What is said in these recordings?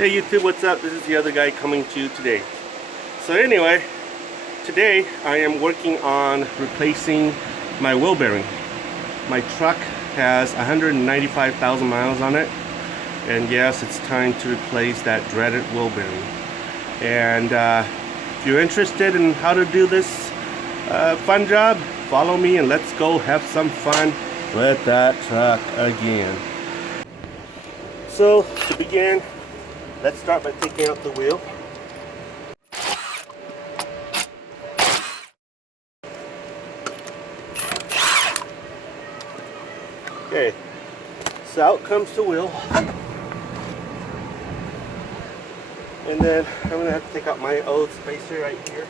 Hey YouTube, what's up? This is the other guy coming to you today. So anyway, today I am working on replacing my wheel bearing. My truck has 195,000 miles on it, and yes, it's time to replace that dreaded wheel bearing. And if you're interested in how to do this fun job, follow me and let's go have some fun with that truck again. So to begin, let's start by taking out the wheel. Okay, so out comes the wheel. And then I'm going to have to take out my old spacer right here.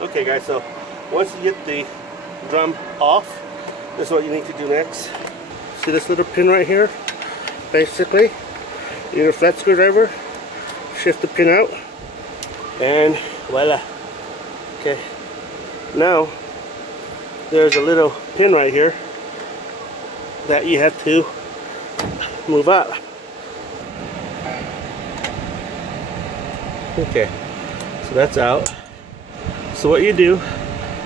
Okay guys, so once you get the drum off, this is what you need to do next. See this little pin right here? Basically, use a flat screwdriver, shift the pin out, and voila. Okay, now there's a little pin right here that you have to move up. Okay, so that's out. So what you do,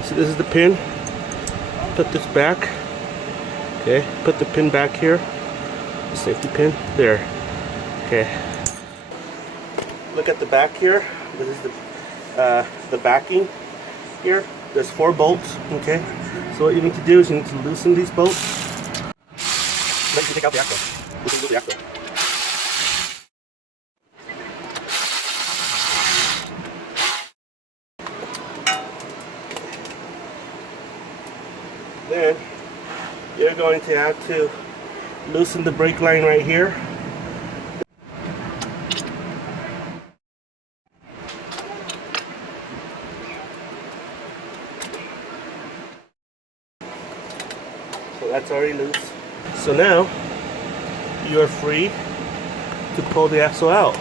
so this is the pin, put this back, okay, put the pin back here, the safety pin, there, okay. Look at the back here, this is the backing here, there's 4 bolts, okay. So what you need to do is you need to loosen these bolts, then you can take out the axle, you can do the axle. Then you're going to have to loosen the brake line right here. So that's already loose. So now you are free to pull the axle out.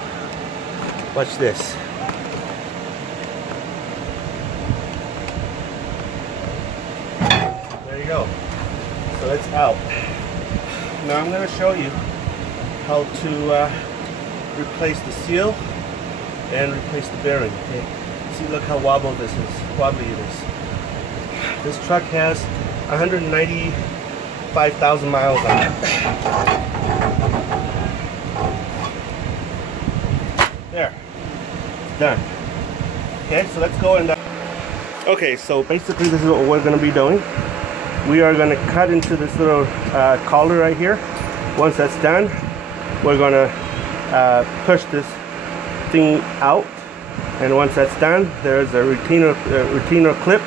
Watch this. Go. So it's out. Now I'm going to show you how to replace the seal and replace the bearing. Okay. See, look how wobbly it is. This truck has 195,000 miles on it. There. It's done. Okay, so let's go and okay, so basically this is what we're going to be doing. We are going to cut into this little collar right here. Once that's done, we're going to push this thing out, and once that's done, there's a retainer clip,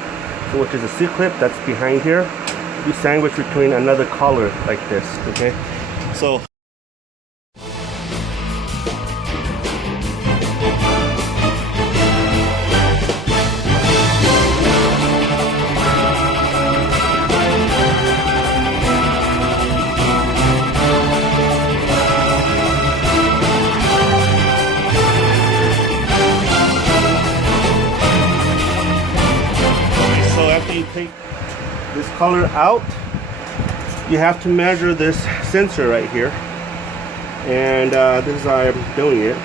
which is a C-clip that's behind here. You sandwich between another collar like this, okay? So you take this collar out, you have to measure this sensor right here, and this is how I'm doing it.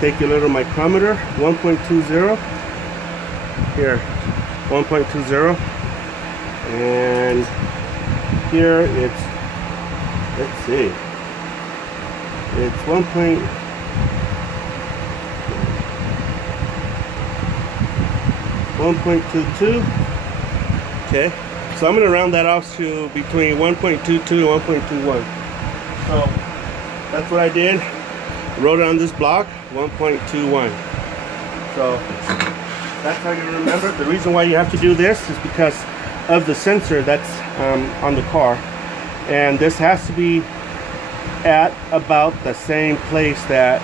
Take your little micrometer, 1.20 here, 1.20, and here it's, let's see, it's 1.22. Okay, so I'm going to round that off to between 1.22 and 1.21. So that's what I did. Wrote it on this block, 1.21. So that's how you remember. The reason why you have to do this is because of the sensor that's on the car, and this has to be at about the same place that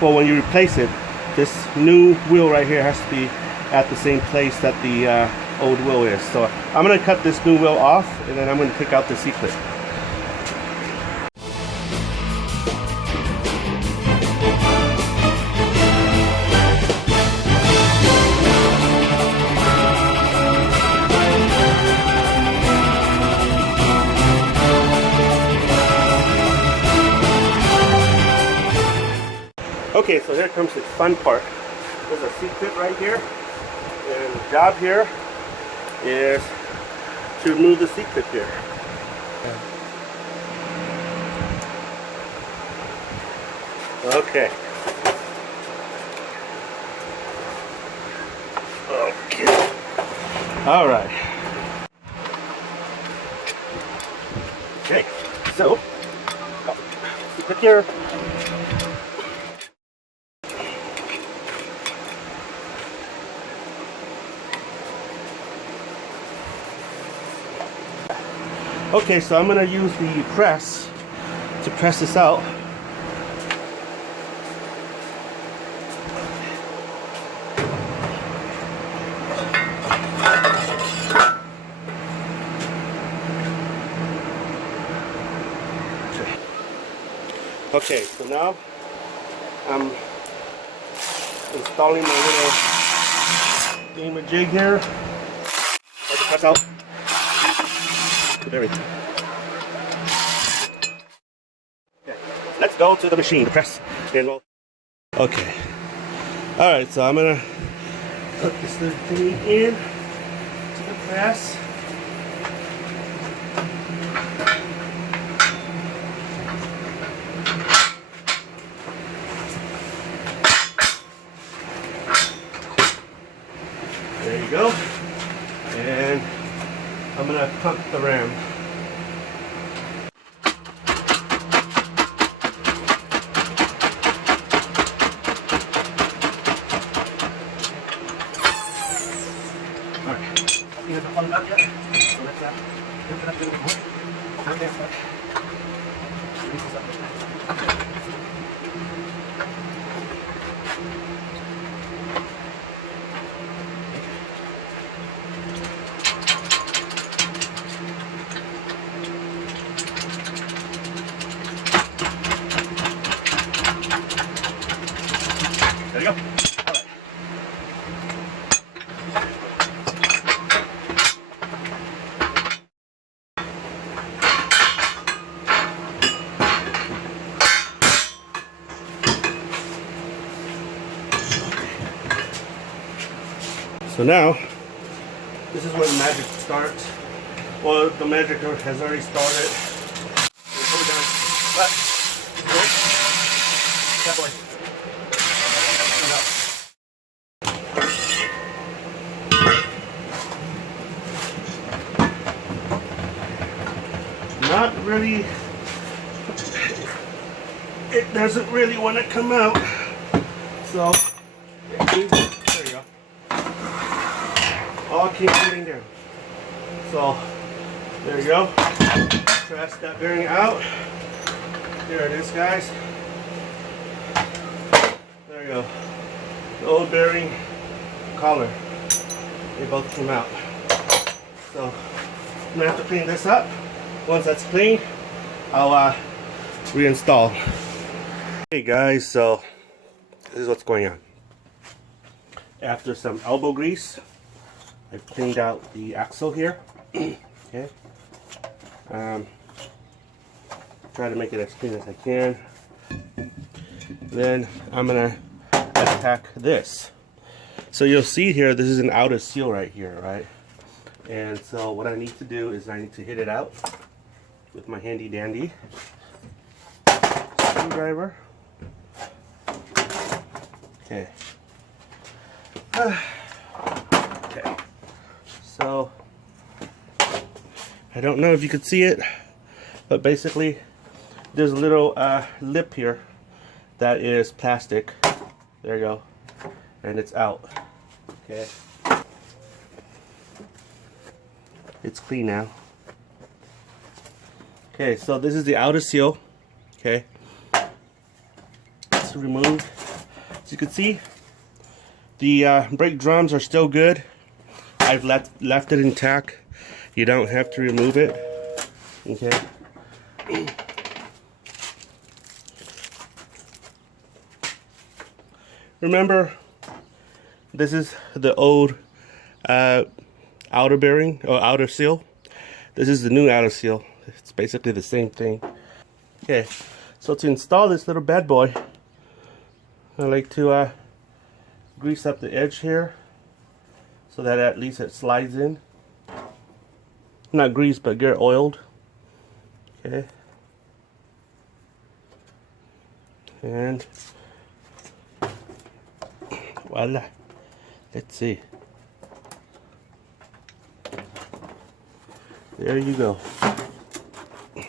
well, when you replace it, this new wheel right here has to be at the same place that the old wheel is. So I'm going to cut this new wheel off, and then I'm going to take out the C-clip. Okay, so here comes the fun part. There's a C-clip right here, and the job here is to remove the C-clip here. Okay. Okay. All right. Okay, so C-clip here. Okay, so I'm going to use the press to press this out. Okay, so now I'm installing my little thingamajig here. Let the press out. There we go. Okay, let's go to the machine, the press, and we'll... Okay. Alright, so I'm gonna put this little thing in to the press. There you go. And I'm going to pump the ram. Alright. You have pump up yet? So let's open up the door. Down there. There you go. All right. So now, this is where the magic starts. Well, the magic has already started. Hold down. But, that boy. Not really, it doesn't really want to come out, so there you go, all keep getting down, so there you go, press that bearing out, here it is guys, there you go, the old bearing collar, they both came out, so I'm going to have to clean this up. Once that's clean, I'll reinstall. Hey guys, so this is what's going on. After some elbow grease, I've cleaned out the axle here. Okay. Try to make it as clean as I can. Then I'm gonna attack this. So you'll see here, this is an outer seal right here, right? And so what I need to do is I need to hit it out with my handy dandy screwdriver. Okay. Okay. So I don't know if you could see it, but basically there's a little lip here that is plastic. There you go. And it's out. Okay. It's clean now. Okay, so this is the outer seal. Okay. It's removed. As you can see, the brake drums are still good. I've left it intact. You don't have to remove it. Okay. Remember, this is the old outer bearing or outer seal. This is the new outer seal. It's basically the same thing. Okay, so to install this little bad boy, I like to grease up the edge here so that at least it slides in. Not greased, but get oiled. Okay. And voila. Let's see. There you go. Okay.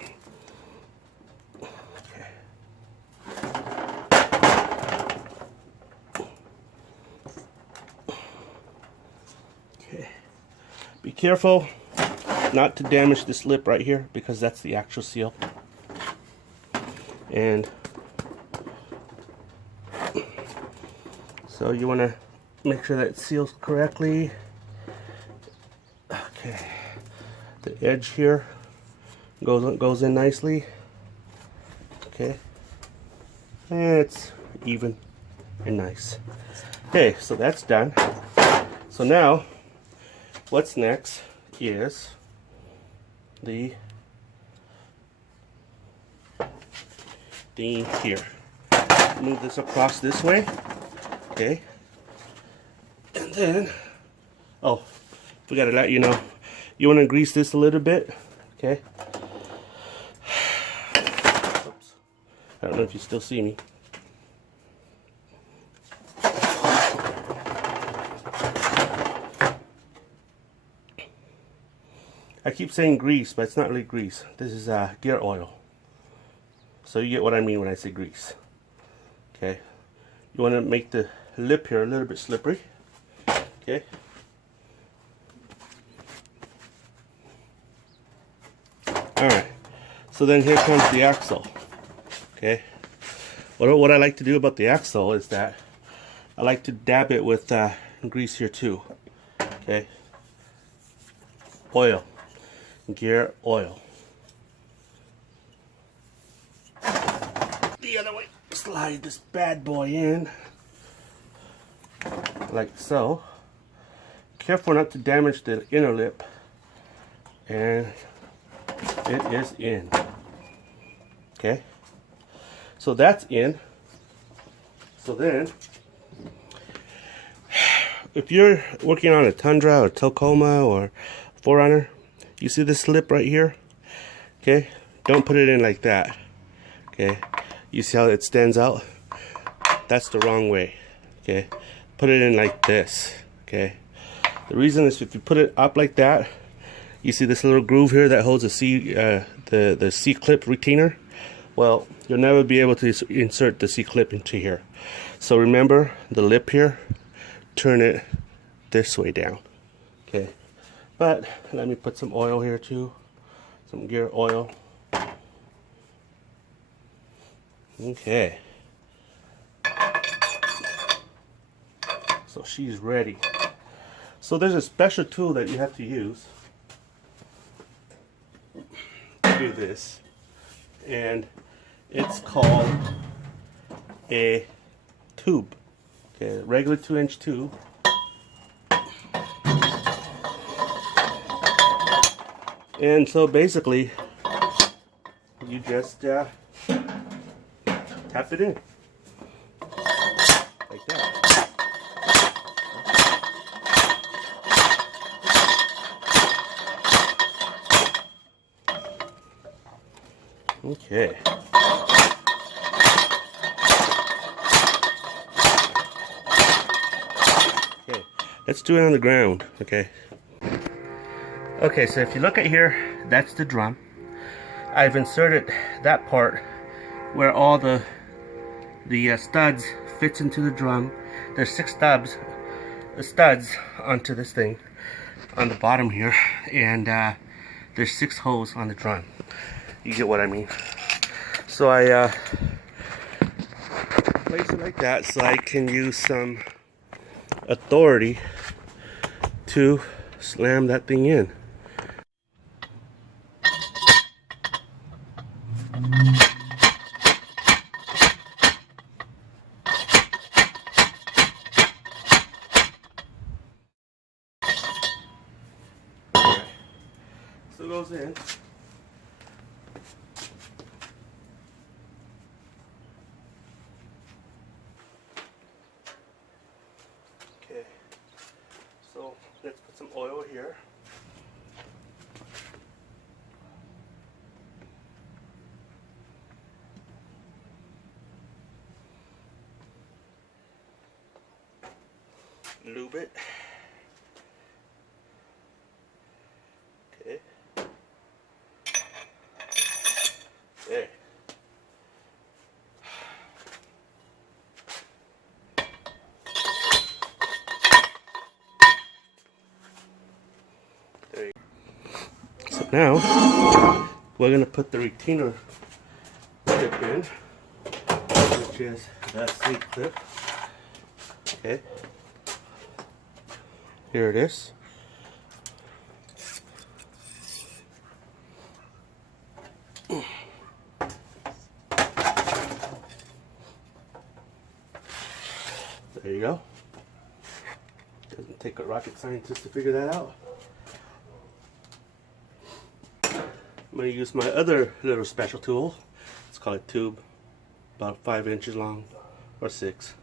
Okay. Be careful not to damage this lip right here, because that's the actual seal. And so you want to make sure that it seals correctly. Okay, the edge here goes in nicely. Okay, and it's even and nice. Okay, so that's done. So now what's next is the thing here. Move this across this way. Okay, and then, oh, forgot to let you know, you want to grease this a little bit. Okay. Oops. I don't know if you still see me. I keep saying grease, but it's not really grease. This is gear oil. So you get what I mean when I say grease. Okay. You want to make the lip here a little bit slippery. Okay. Alright. So then here comes the axle. Okay. What I like to do about the axle is that I like to dab it with grease here too. Okay. Oil. Gear oil. The other way. Slide this bad boy in. Like so. Careful not to damage the inner lip. And it is in. Okay. So that's in. So then, if you're working on a Tundra or Tacoma or Forerunner, you see this lip right here? Okay, don't put it in like that. Okay, you see how it stands out? That's the wrong way. Okay, put it in like this. Okay, the reason is if you put it up like that, you see this little groove here that holds the C-clip retainer. Well, you'll never be able to insert the C-clip into here. So remember the lip here, turn it this way down. Okay. But let me put some oil here too, some gear oil. Okay. So she's ready. So there's a special tool that you have to use to do this, and it's called a tube. Okay, a regular 2-inch tube. And so basically, you just tap it in, like that. Okay. Okay, let's do it on the ground, okay? Okay, so if you look at here, that's the drum. I've inserted that part where all the studs fits into the drum. There's 6 studs onto this thing on the bottom here, and there's 6 holes on the drum. You get what I mean? So I place it like that so I can use some authority to slam that thing in. So it goes in. Okay, so let's put some oil here. Lube it. Okay. There. There you go. So now we're gonna put the retainer clip in, which is that seat clip. Okay. Here it is. There you go. Doesn't take a rocket scientist to figure that out. I'm going to use my other little special tool. It's called a tube, about 5 inches long or 6.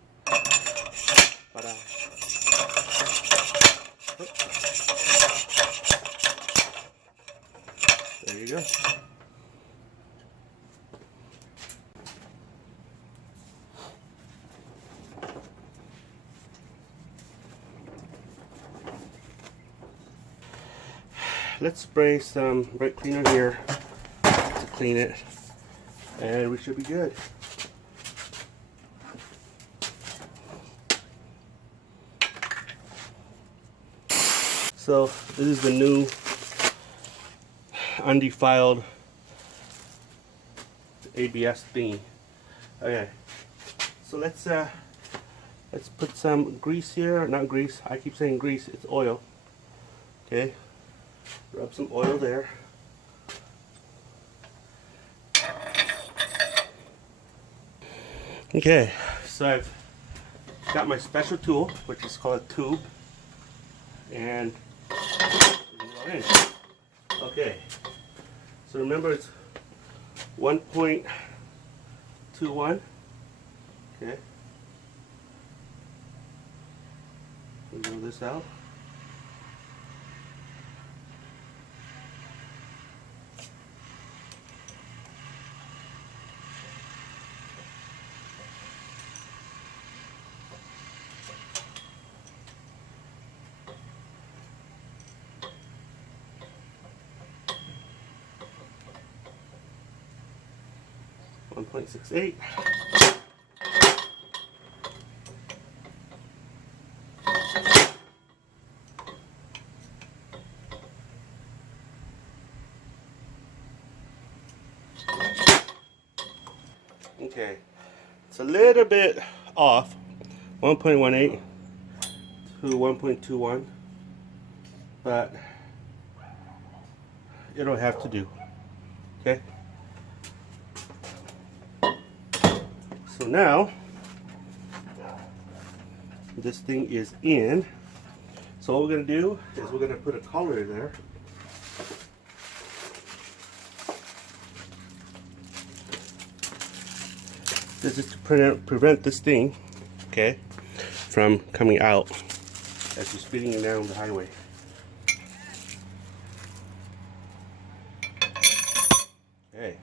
There you go. Let's spray some brake cleaner here to clean it, and we should be good. So this is the new undefiled ABS thingy. Okay, so let's put some grease here. Not grease, I keep saying grease, it's oil. Okay, rub some oil there. Okay, so I've got my special tool, which is called a tube, and okay, so remember it's 1.21. Okay, we roll this out. .68. Okay, it's a little bit off, 1.18 to 1.21, but it'll have to do. Okay. So now, this thing is in. So what we're going to do is we're going to put a collar there. This is to prevent this thing, okay, from coming out as you're speeding down the highway. Okay.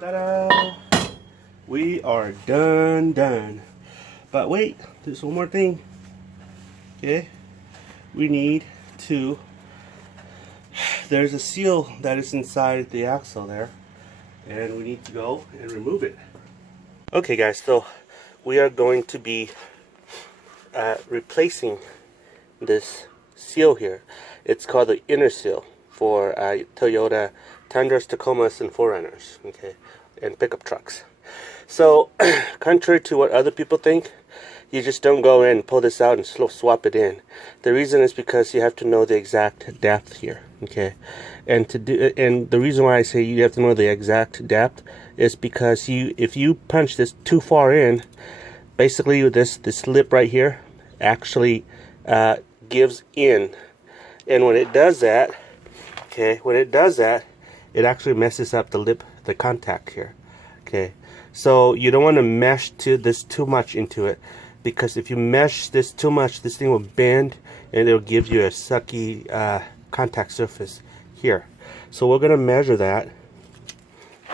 Ta-da! We are done. But wait, there's one more thing. Okay, we need to. There's a seal that is inside the axle there, and we need to go and remove it. Okay guys, so we are going to be replacing this seal here. It's called the inner seal for Toyota Tundras, Tacomas, and 4Runners, okay, and pickup trucks. So, contrary to what other people think, you just don't go in and pull this out and swap it in. The reason is because you have to know the exact depth here, okay? And the reason why I say you have to know the exact depth is because if you punch this too far in, basically this lip right here actually gives in, and when it does that, okay, it actually messes up the lip, the contact here, okay? So you don't want to mesh this too much into it, because if you mesh this too much, this thing will bend and it'll give you a sucky contact surface here. So we're going to measure that,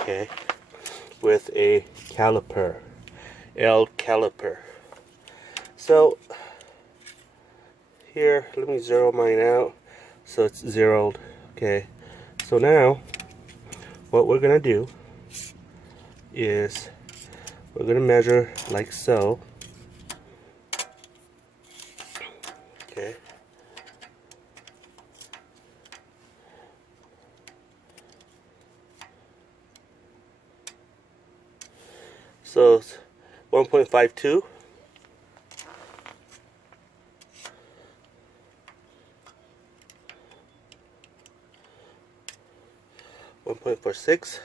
okay, with a caliper, L caliper. So here, let me zero mine out so it's zeroed, okay. So now what we're going to do is we're going to measure like so. Okay. So it's 1.52. 1.46.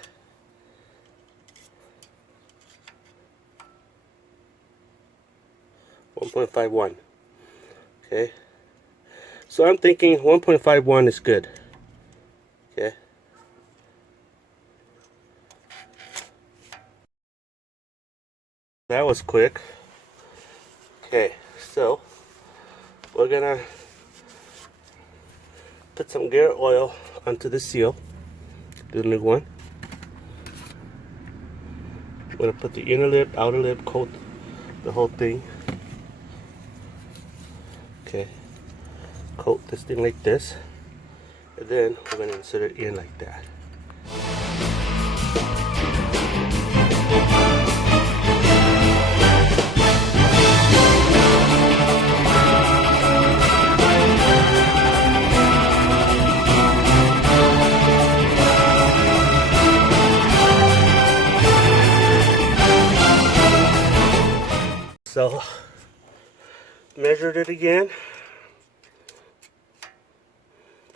1.51. Okay. So I'm thinking 1.51 is good. Okay. That was quick. Okay, so we're gonna put some gear oil onto the seal, the new one. I'm gonna put the inner lip, outer lip, coat the whole thing. Okay, coat this thing like this, and then we're gonna insert it in like that. So, measured it again,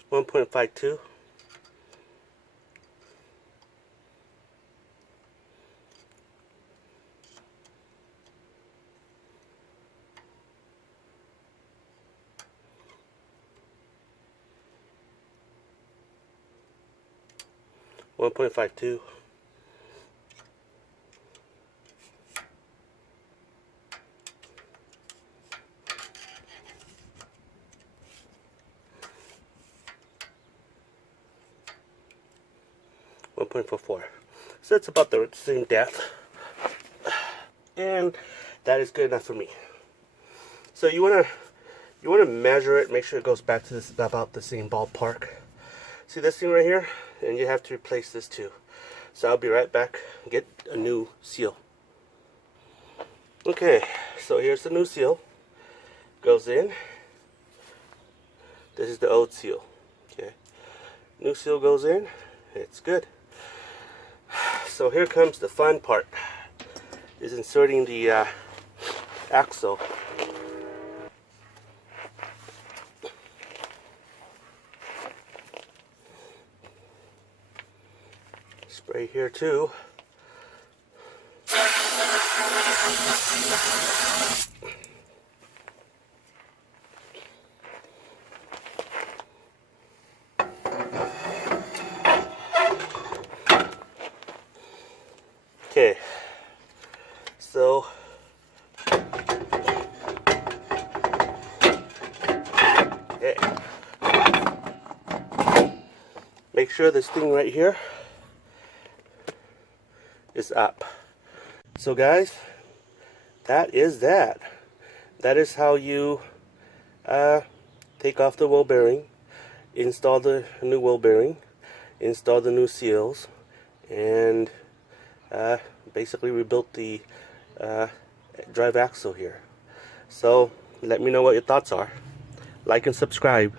1.52. One point 1.52. 1.44. So it's about the same depth, and that is good enough for me. So you wanna measure it, make sure it goes back to this about the same ballpark. See this thing right here, and you have to replace this too. So I'll be right back and get a new seal. Okay, so here's the new seal. Goes in. This is the old seal. Okay, new seal goes in. It's good. So here comes the fun part, is inserting the axle. Spray here too. Okay, so make sure this thing right here is up. So guys, that is that. That is how you take off the wheel bearing, install the new wheel bearing, install the new seals, and basically rebuilt the drive axle here. So let me know what your thoughts are. Like and subscribe.